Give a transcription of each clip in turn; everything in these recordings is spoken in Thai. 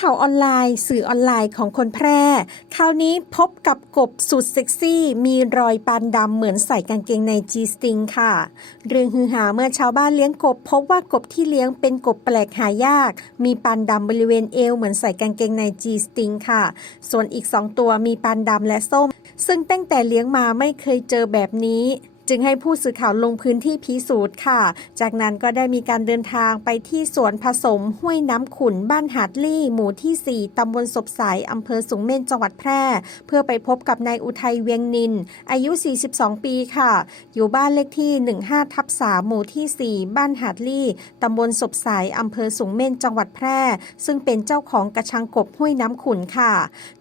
ข่าวออนไลน์ สื่อออนไลน์ของคนแพร่ คราวนี้พบกับกบสุดเซ็กซี่ มีรอยปานดำเหมือนใส่กางเกงในจีสติงค่ะ เรื่องฮือหาเมื่อชาวบ้านเลี้ยงกบ พบว่ากบที่เลี้ยงเป็นกบแปลกหายาก มีปานดำบริเวณเอวเหมือนใส่กางเกงในจีสติงค่ะ ส่วนอีกสองตัวมีปานดำและส้ม ซึ่งตั้งแต่เลี้ยงมาไม่เคยเจอแบบนี้ จึงให้ผู้สื่อข่าวลงพื้นที่พิสูจน์ค่ะ จากนั้นก็ได้มีการเดินทางไปที่สวนผสมห้วยน้ำขุนบ้านหาดลี่หมู่ที่ 4 ตำบลศพสายอำเภอสูงเม่นจังหวัดแพร่ เพื่อไปพบกับนายอุทัยเวียงนิน อายุ 42 ปีค่ะ อยู่บ้านเลขที่ 15ทับ3หมู่ที่ 4 บ้านหาดลี่ตำบลศพสายอำเภอสูงเม่นจังหวัดแพร่ ซึ่งเป็นเจ้าของกระชังกบห้วยน้ำขุนค่ะ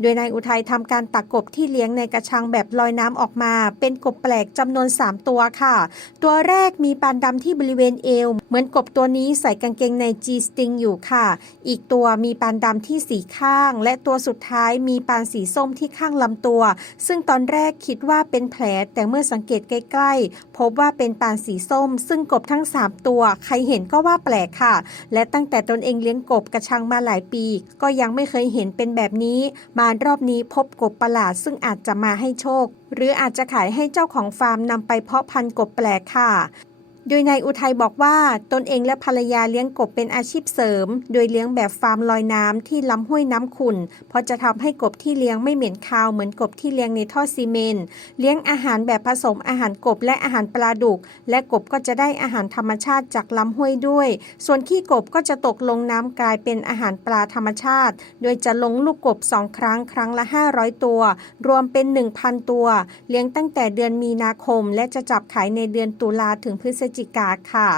โดยนายอุทัยทำการตักกบที่เลี้ยงในกระชังแบบลอยน้ำออกมา เป็นกบแปลกจำนวน3ตัวค่ะ ตัวแรกมีปานดำที่บริเวณเอว เหมือนกบตัวนี้ใส่กางเกงในจีสติงอยู่ค่ะ อีกตัวมีปานดำที่สีข้าง และตัวสุดท้ายมีปานสีส้มที่ข้างลำตัว ซึ่งตอนแรกคิดว่าเป็นแผลแต่เมื่อสังเกตใกล้ๆ พบว่าเป็นปานสีส้ม ซึ่งกบทั้ง 3 ตัว ใครเห็นก็ว่าแปลกค่ะ และตั้งแต่ตนเองเลี้ยงกบกระชังมาหลายปี ก็ยังไม่เคยเห็นเป็นแบบนี้ มารอบนี้พบกบประหลาดซึ่งอาจจะมาให้โชคหรืออาจจะขายให้เจ้าของฟาร์มนำไปเพาะพันธุ์กบแปลกค่ะ โดยนายอุทัยบอกว่าตนเองและภรรยาเลี้ยงกบเป็นอาชีพเสริม โดยเลี้ยงแบบฟาร์มลอยน้ำที่ลำห้วยน้ำขุ่นเพราะจะทำให้กบที่เลี้ยงไม่เหม็นคาวเหมือนกบที่เลี้ยงในท่อซีเมนต์เลี้ยงอาหารแบบผสมอาหารกบและอาหารปลาดุก และกบก็จะได้อาหารธรรมชาติจากลำห้วยด้วย ส่วนขี้กบก็จะตกลงน้ำกลายเป็นอาหารปลาธรรมชาติ โดยจะลงลูกกบสองครั้งครั้งละ 500 ตัว รวมเป็น 1,000 ตัว เลี้ยงตั้งแต่เดือนมีนาคม และจะจับขายในเดือนตุลาถึงพฤศจิจิกาค่ะ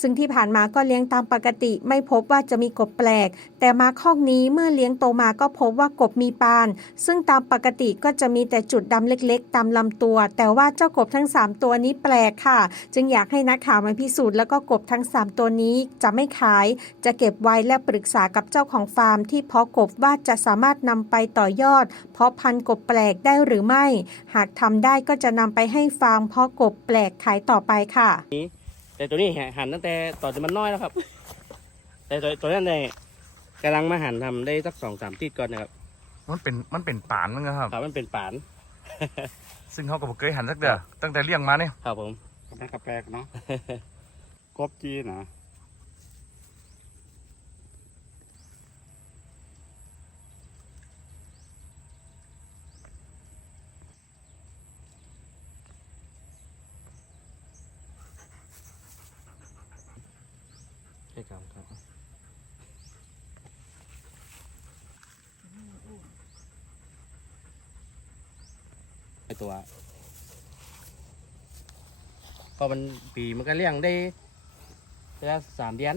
ซึ่งที่ผ่านมาก็เลี้ยงตามปกติไม่พบว่าจะมีกบแปลก แต่มาคอกนี้เมื่อเลี้ยงโตมาก็พบว่ากบมีปาน ซึ่งตามปกติก็จะมีแต่จุดดำเล็กๆ ตามลำตัว แต่ว่าเจ้ากบทั้ง 3 ตัวนี้แปลกค่ะ จึงอยากให้นักข่าวมาพิสูจน์แล้วก็กบทั้ง 3 ตัวนี้จะไม่ขาย จะเก็บไว้และปรึกษากับเจ้าของฟาร์ม ที่เพาะกบว่าจะสามารถนำไปต่อยอด เพาะพันธุ์กบแปลกได้หรือไม่ หากทำได้ก็จะนำไปให้ฟาร์มเพาะกบแปลกขายต่อไปค่ะ แต่ตัวนี้หันตั้งแต่ตอนที่มันน้อยแล้วครับ แต่ตัวตัวนั้นเนี่ยกำลังมาหันทำได้สักสองสามติดก่อนนะครับมันเป็นมันเป็นป่านมั้งครับ ครับมันเป็นป่าน ซึ่งเขาก็บ่เคยหันสักเดือตั้งแต่เลี้ยงมาเนี่ย ครับผมก็น่าจะแปลกเนาะ กบจีนนะ ใช่ครับครับไอตัวพอมันปีมันก็เลี้ยงได้ได้สามเดือน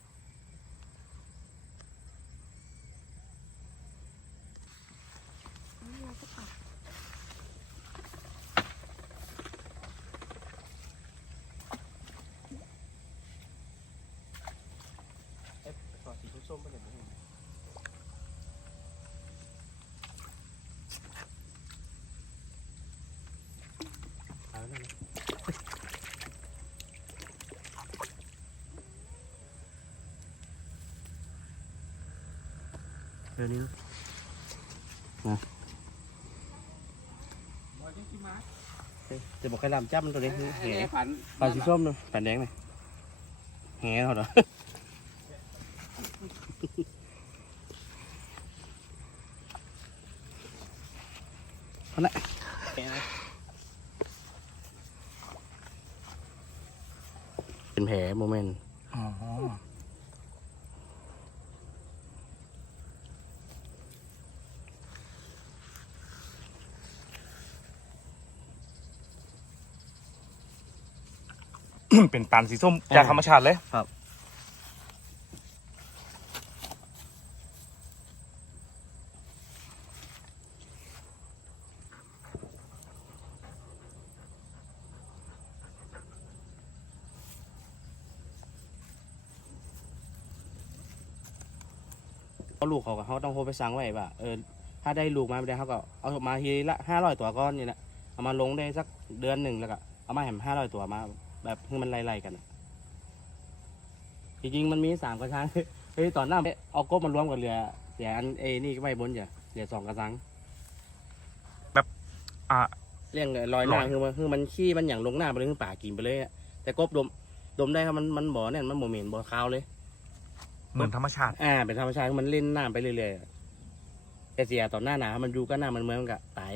เดี๋ยวนี้นะนะจะบอกใครลำจับมันตัวนี้คือแหผันปลาสีส้มเนาะปลาแดงเลยแหเขาเหรอเอาละเป็นแผลโมเมนต์ เป็นปานสีส้มจากธรรมชาติเลยครับ เอลูกเขาก็เขาต้องโทรไปสั่งไว้ว่าเออถ้าได้ลูกมาไม่ได้เขาก็เอามาทีละห้าร้อยตัวก้อนนี่แหละเอามาลงได้สักเดือนหนึ่งแล้วก็เอามาแห่ห้าร้อยตัวมา แบบให้มันไล่ๆกันอะจริงๆมันมีสามกระชัง เฮ้ยตอนหน้าเอากบมารวมกับเรือเสียอันเอนี่ก็ไม่บนจ้ะเรือสองกระชังอ่า เรื่องลอยหลน้าอย คือมันคือมันขี้มันอย่างลงหน้าไปเลยคือป่ากินไปเลยอะแต่กบดมดมได้ครับมันมันบ่อเนี่ยมันโมเหม็นบ่อคาวเลย เหมือนธรรมชาติ อ่าเป็นธรรมชาติคือมันเล่นน้ำไปเรื่อยๆอะแต่เสียตอนหน้าหนาวมันอยู่ก็หน้ามันเหมือนกับตาย